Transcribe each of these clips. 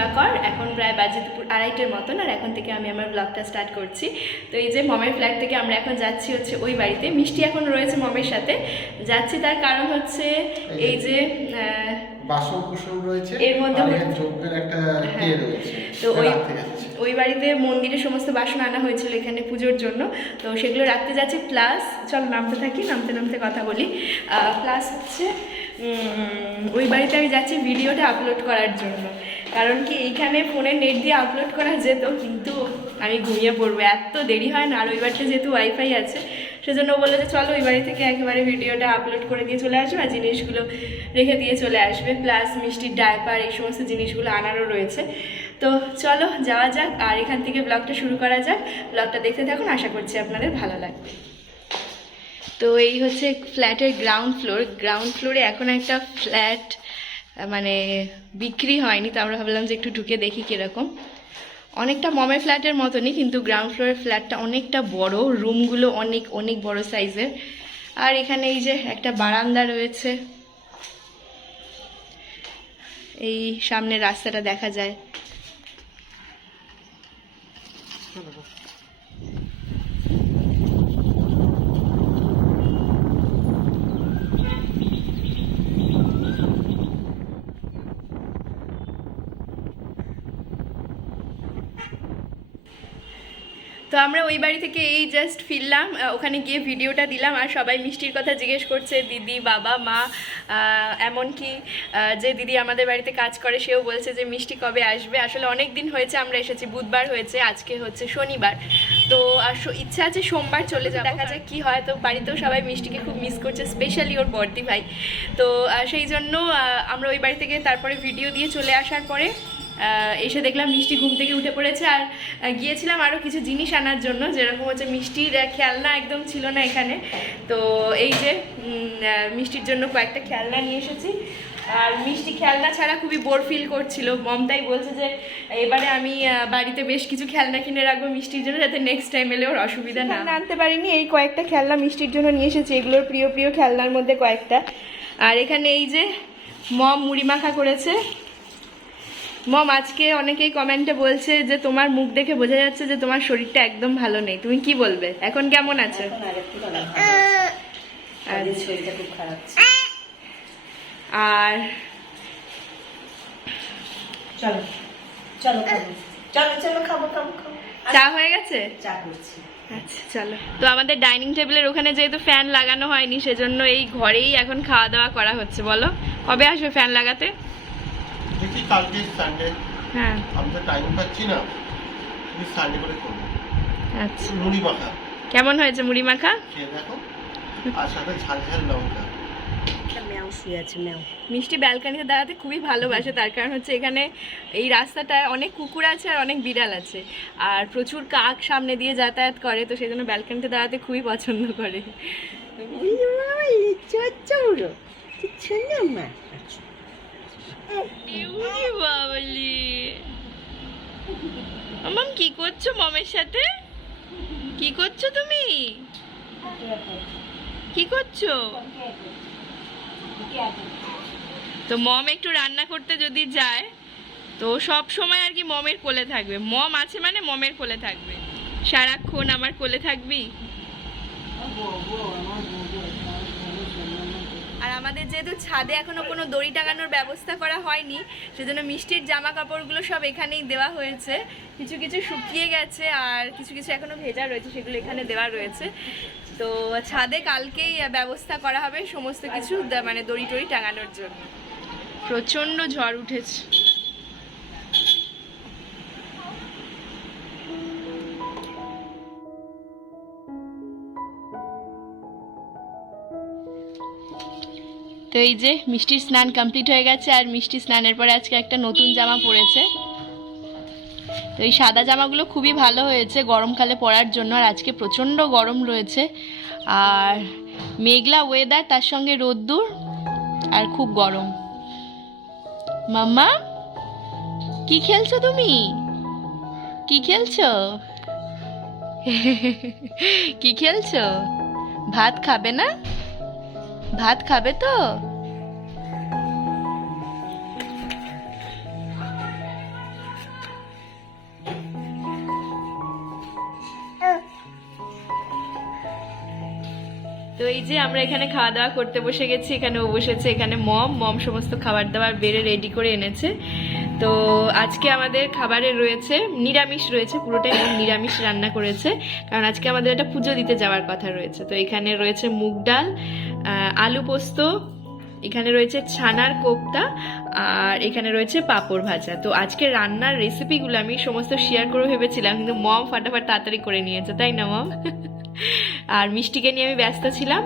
Husband দিবাকর এখন প্রায় বাজে দুপুর আড়াইটের মতন আর এখন থেকে আমি আমার ব্লগটা স্টার্ট করছি। তো এই যে মমের ফ্ল্যাট থেকে আমরা এখন যাচ্ছি হচ্ছে ওই বাড়িতে। মিষ্টি এখন রয়েছে মমের সাথে। যাচ্ছি তার কারণ হচ্ছে এই যে বাসন কুসন রয়েছে এর মধ্যে একটা হ্যাঁ। ইয়ে রয়েছে তো ওই ওই বাড়িতে মন্দিরে সমস্ত বাসন আনা হয়েছিল এখানে পুজোর জন্য। তো সেগুলো রাখতে যাচ্ছি প্লাস চল নামতে থাকি নামতে নামতে কথা বলি। প্লাস হচ্ছে ওই বাড়িতে আমি যাচ্ছি ভিডিওটা আপলোড করার জন্য। কারণ কি, এইখানে ফোনের নেট দিয়ে আপলোড করা যেত, কিন্তু আমি ঘুমিয়ে পড়ব। এত দেরি হয় না, আর ওই বাড়িতে যেহেতু ওয়াইফাই আছে, সেজন্য বলল যে চলো ওই বাড়ি থেকে একেবারে ভিডিওটা আপলোড করে দিয়ে চলে আসবে আর জিনিসগুলো রেখে দিয়ে চলে আসবে প্লাস মিষ্টির ডায়পার এই সমস্ত জিনিসগুলো আনারও রয়েছে। তো চলো যাওয়া যাক, আর এখান থেকে ব্লগটা শুরু করা যাক। ব্লগটা দেখতে থাকুন, আশা করছি আপনাদের ভালো লাগবে। তো এই হচ্ছে ফ্ল্যাটের গ্রাউন্ড ফ্লোর গ্রাউন্ড ফ্লোরে এখন একটা ফ্ল্যাট মানে বিক্রি হয়নি, তো আমরা ভাবলাম যে একটু ঢুকে দেখি কীরকম। অনেকটা মমের ফ্ল্যাটের মতনই, কিন্তু গ্রাউন্ড ফ্লোরের ফ্ল্যাটটা অনেকটা বড়, রুমগুলো অনেক অনেক বড় সাইজের। আর এখানে এই যে একটা বারান্দা রয়েছে, এই সামনে রাস্তাটা দেখা যায়। তো আমরা ওই বাড়ি থেকে এই জাস্ট ফিরলাম ওখানে গিয়ে ভিডিওটা দিলাম আর সবাই মিষ্টির কথা জিজ্ঞেস করছে দিদি বাবা মা এমনকি যে দিদি আমাদের বাড়িতে কাজ করে সেও বলছে যে মিষ্টি কবে আসবে। আসলে অনেক দিন হয়েছে আমরা এসেছি বুধবার হয়েছে আজকে হচ্ছে শনিবার। তো আর ইচ্ছা আছে সোমবার চলে যাব দেখা যাক। কী হয়। তো বাড়িতেও সবাই মিষ্টিকে খুব মিস করছে স্পেশালি ওর বর্দি ভাই। তো সেই জন্য আমরা ওই বাড়ি থেকে তারপরে ভিডিও দিয়ে চলে আসার পরে এসে দেখলাম মিষ্টি ঘুম থেকে উঠে পড়েছে আর গিয়েছিলাম আরও কিছু জিনিস আনার জন্য যেরকম হচ্ছে মিষ্টির খেলনা একদম ছিল না এখানে। তো এই যে মিষ্টির জন্য কয়েকটা খেলনা নিয়ে এসেছি। আর মিষ্টি খেলনা ছাড়া খুবই বোর ফিল করছিল। মমতাই বলছে যে এবারে আমি বাড়িতে বেশ কিছু খেলনা কিনে রাখব মিষ্টির জন্য যাতে নেক্সট টাইম এলে ওর অসুবিধা না আনতে পারিনি এই কয়েকটা খেলনা মিষ্টির জন্য নিয়ে এসেছি। এগুলোর প্রিয় প্রিয় খেলনার মধ্যে কয়েকটা। আর এখানে এই যে মম মুড়ি মাখা করেছে। মম আজকে অনেকেই কমেন্টে বলছে যে তোমার মুখ দেখে বোঝা যাচ্ছে যে তোমার শরীরটা একদম ভালো নেই। তুমি কি বলবে? এখন কেমন আছে। আর চলো চলো চলো চলো খাব খাব খাব। চা হয়ে গেছে? চা করছি। আচ্ছা চলো। তো আমাদের ডাইনিং টেবিলের ওখানে যেহেতু ফ্যান লাগানো হয়নি সেজন্য এই ঘরেই এখন খাওয়া দাওয়া করা হচ্ছে বলো। কবে আসবে ফ্যান লাগাতে? কালকে সানডে হ্যাঁ। আমি তো টাইম পাচ্ছি না তুমি সানডে করে করব আচ্ছা। মুড়ি মাখা। কেমন হয়েছে মুড়ি মাখা? খেয়ে দেখো। আর সাথে ঝাল ঝাল লঙ্কা। মিষ্টি ব্যালকানিতে দাঁড়াতে খুবই ভালোবাসে তার কারণ হচ্ছে এখানে এই রাস্তাটায় অনেক কুকুর আছে আর অনেক বিড়াল আছে। আর প্রচুর কাক সামনে দিয়ে যাতায়াত করে তো সেই জন্য ব্যালকানিতে দাঁড়াতে খুবই পছন্দ করে। বাবলি। মাম, কি করছ মমের সাথে? কি করছ তুমি? কি করছ? তো মম একটু রান্না করতে যদি যায়, তো সব সময় আর কি মমের কোলে থাকবে। মম আছে মানে মমের কোলে থাকবে। সারাক্ষণ আমার কোলে থাকবি? আমাদের যেহেতু ছাদে এখনও কোনো দড়ি টাঙানোর ব্যবস্থা করা হয়নি, সেজন্য মিষ্টির জামা কাপড়গুলো সব এখানেই দেওয়া হয়েছে। কিছু কিছু শুকিয়ে গেছে আর কিছু কিছু এখনও ভেজা রয়েছে, সেগুলো এখানে দেওয়া রয়েছে। তো ছাদে কালকেই ব্যবস্থা করা হবে সমস্ত কিছু মানে দড়ি টড়ি টাঙানোর জন্য। প্রচণ্ড ঝড় উঠেছে। তো এই যে মিষ্টির স্নান কমপ্লিট হয়ে গেছে, আর মিষ্টি স্নানের পরে আজকে একটা নতুন জামা পরেছে। তো এই সাদা জামাগুলো খুবই ভালো হয়েছে গরমকালে পরার জন্য, আর আজকে প্রচণ্ড গরম রয়েছে। আর মেঘলা ওয়েদার তার সঙ্গে রোদ্দুর, আর খুব গরম। মাম্মা, কি খেলছো তুমি? কি খেলছো? কি খেলছো? ভাত খাবে না? ভাত খাবে তো? তো এই যে আমরা এখানে খাওয়া দাওয়া করতে বসে গেছি, এখানে ও বসেছে, এখানে মম। মম সমস্ত খাবার দাবার বেড়ে রেডি করে এনেছে। তো আজকে আমাদের খাবারে রয়েছে, নিরামিষ রয়েছে, পুরোটাই নিরামিষ রান্না করেছে। কারণ আজকে আমাদের একটা পুজো দিতে যাওয়ার কথা রয়েছে। তো এখানে রয়েছে মুগ ডাল আলু পোস্ত, এখানে রয়েছে ছানার কোপ্তা, আর এখানে রয়েছে পাঁপড় ভাজা। তো আজকে রান্নার রেসিপিগুলো আমি সমস্ত শেয়ার করে ভেবেছিলাম, কিন্তু মম ফাটাফাট তাড়াতাড়ি করে নিয়েছে, তাই না, মম? আর মিষ্টিকে নিয়ে আমি ব্যস্ত ছিলাম।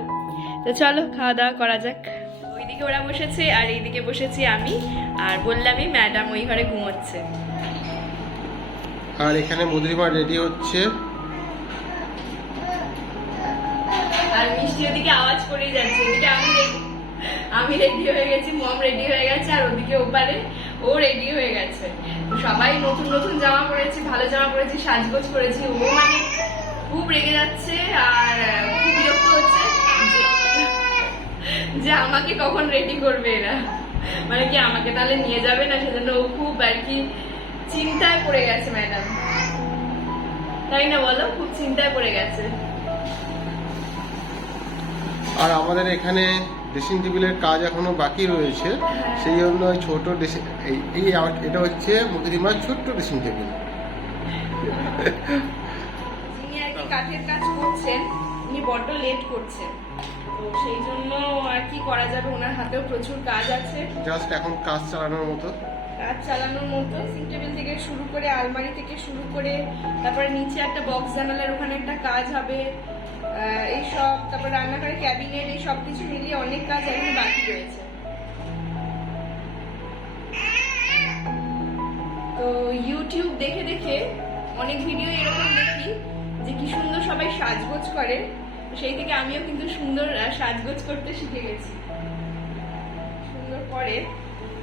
তো চলো, খাওয়া দাওয়া করা যাক। ওইদিকে ওরা বসেছে, আর এইদিকে বসেছি আমি, আর বললামই ম্যাডাম ওই ঘরে ঘুমোচ্ছে। আর এখানে মধুরিমা রেডি হচ্ছে। আর মিষ্টি ওদিকে আওয়াজ করেই যাচ্ছে এদিকে আমি আমি রেডি হয়ে গেছি মম রেডি হয়ে গেছে, আর ওদিকে ওপারে ও রেডি হয়ে গেছে। সবাই নতুন নতুন জামা পরেছি, ভালো জামা পরেছি, সাজগোজ করেছি। ও মানে খুব রেগে যাচ্ছে আর খুব বিরক্ত হচ্ছে যে আমাকে কখন রেডি করবে এরা। মানে কি আমাকে তাহলে নিয়ে যাবে না? সেজন্য ও খুব আর কি চিন্তায় পড়ে গেছে ম্যাডাম তাই না বলো? খুব চিন্তায় পড়ে গেছে। আর আমাদের এখানে ড্রেসিং টেবিলের কাজ এখনও বাকি রয়েছে সেই জন্য ওই ছোট ড্রেসিং এই এটা হচ্ছে মধুরিমার ছোট্ট ড্রেসিং টেবিল যিনি আর কি কাঠের কাজ করছেন উনি বড্ড লেট করছেন। তো সেই জন্য আর কি করা যাবে? ওনার হাতেও প্রচুর কাজ আছে। জাস্ট এখন কাজ চালানোর মতো। কাজ চালানোর মতো। সিং টেবিল থেকে শুরু করে আলমারি থেকে শুরু করে তারপরে নিচে একটা বক্স জানালার ওখানে একটা কাজ হবে। আহ, এই সব তারপর রান্নাঘরে ক্যাবিনেট এই সব কিছু মিলিয়ে অনেক কাজ এখন বাকি রয়েছে। তো ইউটিউব দেখে দেখে অনেক ভিডিও এরকম দেখি যে কি সুন্দর সবাই সাজগোজ করে। সেই থেকে আমিও কিন্তু সুন্দর সাজগোজ করতে শিখে গেছি। সুন্দর করে।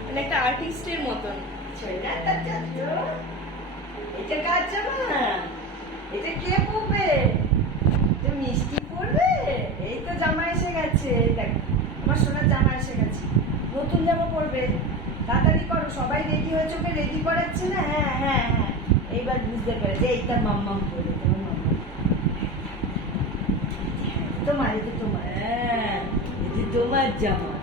মানে একটা আর্টিস্টের মতন? এটা কার জামা? এটা কে পরবে? যে মিষ্টি পরবে এই তো জামা এসে গেছে, দেখ, আমার সোনার জামা এসে গেছে। নতুন জামা পরবে তাড়াতাড়ি করো, সবাই রেডি হয়েছে ওকে রেডি করাচ্ছে না? হ্যাঁ হ্যাঁ হ্যাঁ। এইবার বুঝতে পেরেছে এইটা মাম্মাম পরবে তোমার মাম্মাম তোমার এটা তোমার হ্যাঁ তোমার জামা।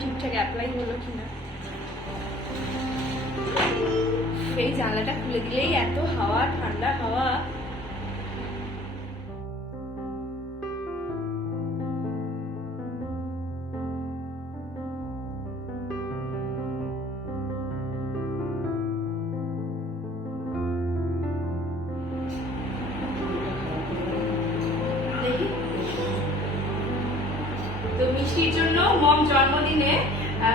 ঠিকঠাক অ্যাপ্লাই হলো কিনা? এই জানলাটা খুলে দিলেই এত হাওয়া ঠান্ডা হাওয়া। জন্মদিনে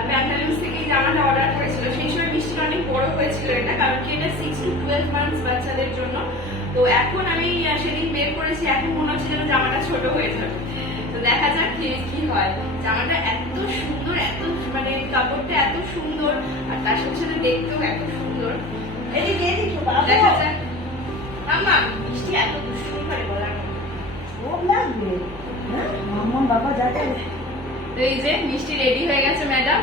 প্যান্টালুন্স থেকে জামাটা অর্ডার করেছিল সেই সময় মিষ্টির অনেক বড় হয়েছিল এটা কারণ কি এটা সিক্স টু টুয়েলভ মান্থস বাচ্চাদের জন্য। তো এখন আমি সেদিন বের করেছি এখন মনে হচ্ছে যেন জামাটা ছোট হয়ে যাবে। তো দেখা যাক কি কি হয়। জামাটা এত সুন্দর এত মানে কাপড়টা এত সুন্দর আর তার সাথে সাথে দেখতেও এত সুন্দর। দেখা যাক। আম্মা মিষ্টি এত দুষ্টুমি করে বলার লাগবে। হ্যাঁ? বাবা যাচ্ছে। তো এই যে মিষ্টি রেডি হয়ে গেছে ম্যাডাম।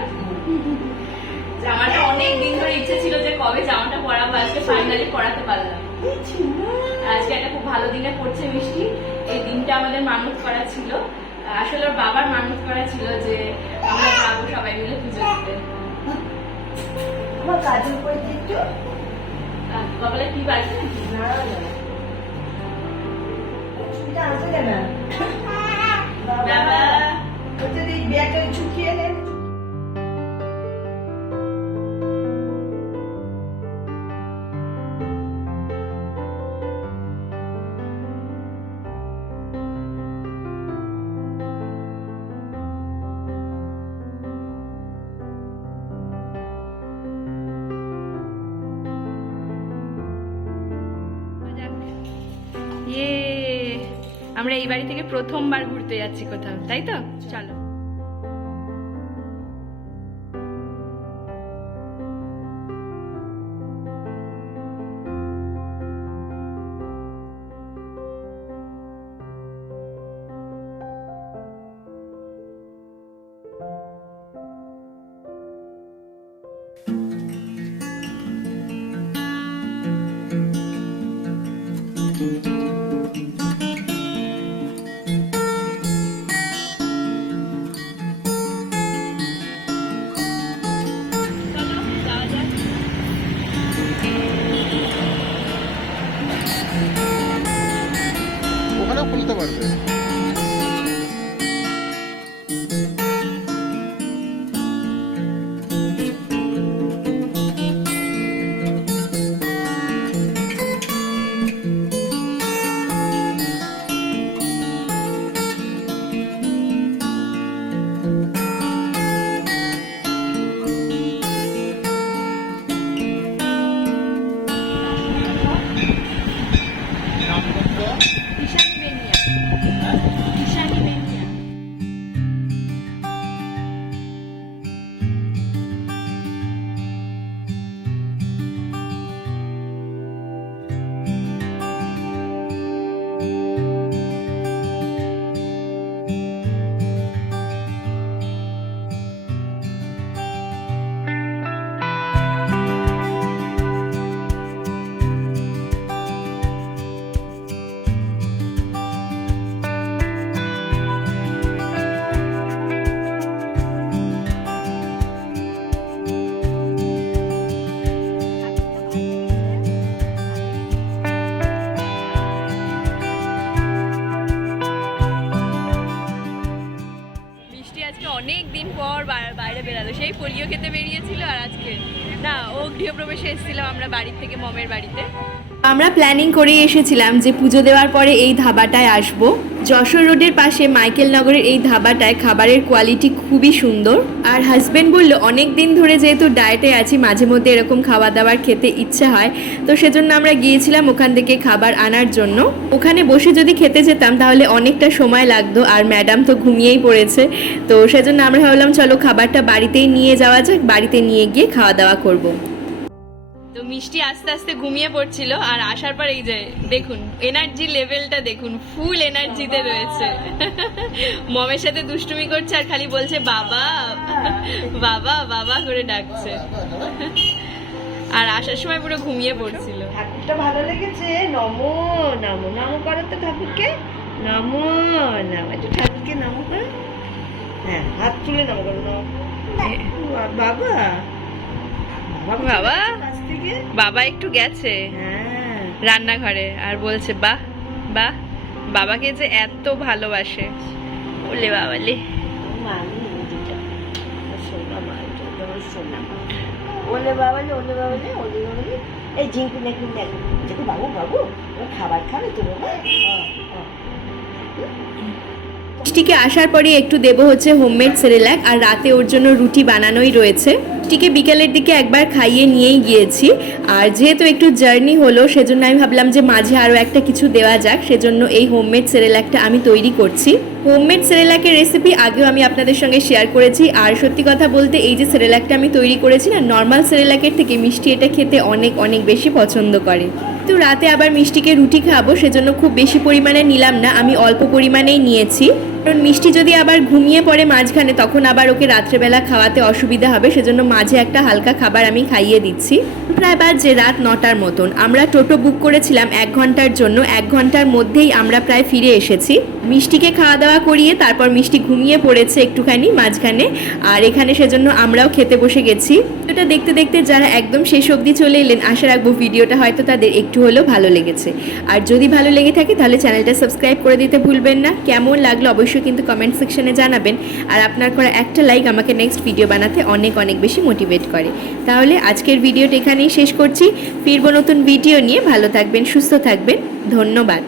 জামাটা অনেক দিন ধরে ইচ্ছে ছিল যে কবে জামাটা পরাবো আজকে ফাইনালি পরাতে পারলাম। আজকে একটা খুব ভালো দিনে পড়ছে মিষ্টি। এই দিনটা আমাদের মানত করা ছিল। আসলে ওর বাবার মানত করা ছিল যে আমরা যাব সবাই মিলে পুজো দিতে। একটু আহ, কি বাজে নাকি না বাবা প্রথমবার ঘুরতে যাচ্ছি কোথাও তাই তো? চলো চলো। সেই পোলিও খেতে বেরিয়েছিল আর আজকে না, ও গৃহপ্রবেশে এসেছিলাম আমরা বাড়ির থেকে, মমের বাড়িতে। আমরা প্ল্যানিং করে এসেছিলাম যে পুজো দেওয়ার পরে এই ধাবাটায় আসব। যশোর রোডের পাশে মাইকেল নগরের এই ধাবাটায় খাবারের কোয়ালিটি খুবই সুন্দর। আর হাজবেন্ড বলল, অনেক দিন ধরে যেহেতু ডায়েটে আছি, মাঝে মধ্যে এরকম খাওয়া দাওয়ার খেতে ইচ্ছা হয়, তো সেজন্য আমরা গিয়েছিলাম ওখান থেকে খাবার আনার জন্য। ওখানে বসে যদি খেতে যেতাম, তাহলে অনেকটা সময় লাগতো, আর ম্যাডাম তো ঘুমিয়েই পড়েছে। তো সেজন্য আমরা ভাবলাম, চলো খাবারটা বাড়িতেই নিয়ে যাওয়া যাক, বাড়িতে নিয়ে গিয়ে খাওয়া দাওয়া করব। তো মিষ্টি আস্তে আস্তে ঘুমিয়ে পড়ছিল আর আসার পর এই যে দেখুন এনার্জি লেভেলটা দেখুন ফুল এনার্জিতে রয়েছে। মমের সাথে দুষ্টুমি করছে আর খালি বলছে বাবা বাবা বাবা করে ডাকছে। আর আসার সময় পুরো ঘুমিয়ে পড়ছিল। ঠাকুরটা ভালো লেগেছে? নমো নমো নমো করো তো ঠাকুরকে। নমো নমো একটু ঠাকুরকে নমো করো। হ্যাঁ হাত তুলে নমো করো নমো। বাবা বাবা? কাছ থেকে? বাবা একটু গেছে। হ্যাঁ। রান্নাঘরে আর বলছে বাহ বাহ বাবাকে যে এত ভালোবাসে। বলে বাবালে ওলে বাবালে ওলে বাবালে ওলে বাবালে এই ঝিঙ্কু নাকি নাকি দেখো বাবু বাবু খাবার খাবে তো বাবা। হ্যাঁ, হ্যাঁ। মিষ্টিকে আসার পরে একটু দেব হচ্ছে হোমমেড সেরেলাক আর রাতে ওর জন্য রুটি বানানোই রয়েছে। মিষ্টিকে বিকেলের দিকে একবার খাইয়ে নিয়েই গিয়েছি। আর যেহেতু একটু জার্নি হলো, সেজন্য আমি ভাবলাম যে মাঝে আরও একটা কিছু দেওয়া যাক। সেজন্য এই হোমমেড সেরেলাকটা আমি তৈরি করছি। হোমমেড সেরেলাকের রেসিপি আগেও আমি আপনাদের সঙ্গে শেয়ার করেছি। আর সত্যি কথা বলতে, এই যে সেরেলাকটা আমি তৈরি করেছি না নর্মাল সেরেলাকের থেকে মিষ্টি এটা খেতে অনেক অনেক বেশি পছন্দ করে। তো রাতে আবার মিষ্টিকে রুটি খাব, সেজন্য খুব বেশি পরিমাণে নিলাম না, আমি অল্প পরিমাণেই নিয়েছি। কারণ মিষ্টি যদি আবার ঘুমিয়ে পড়ে মাঝখানে, তখন আবার ওকে রাত্রেবেলা খাওয়াতে অসুবিধা হবে, সেজন্য মাঝে একটা হালকা খাবার আমি খাইয়ে দিচ্ছি। প্রায় বাজে রাত নটার মতন। আমরা টোটো বুক করেছিলাম এক ঘণ্টার জন্য। এক ঘণ্টার মধ্যেই আমরা প্রায় ফিরে এসেছি। মিষ্টিকে খাওয়া দাওয়া করিয়ে তারপর মিষ্টি ঘুমিয়ে পড়েছে একটুখানি মাঝখানে। আর এখানে সেজন্য আমরাও খেতে বসে গেছি। এটা দেখতে দেখতে যারা একদম শেষ অবধি চলে এলেন, আশা রাখব ভিডিওটা হয়তো তাদের একটু হলেও ভালো লেগেছে। আর যদি ভালো লেগে থাকে, তাহলে চ্যানেলটা সাবস্ক্রাইব করে দিতে ভুলবেন না। কেমন লাগল অবশ্যই কিন্তু কমেন্ট সেকশনে জানাবেন। আর আপনার করা একটা লাইক আমাকে নেক্সট ভিডিও বানাতে অনেক অনেক বেশি মোটিভেট করে। তাহলে আজকের ভিডিওটা এখানেই শেষ করছি। ফিরবো নতুন ভিডিও নিয়ে। ভালো থাকবেন, সুস্থ থাকবেন। ধন্যবাদ।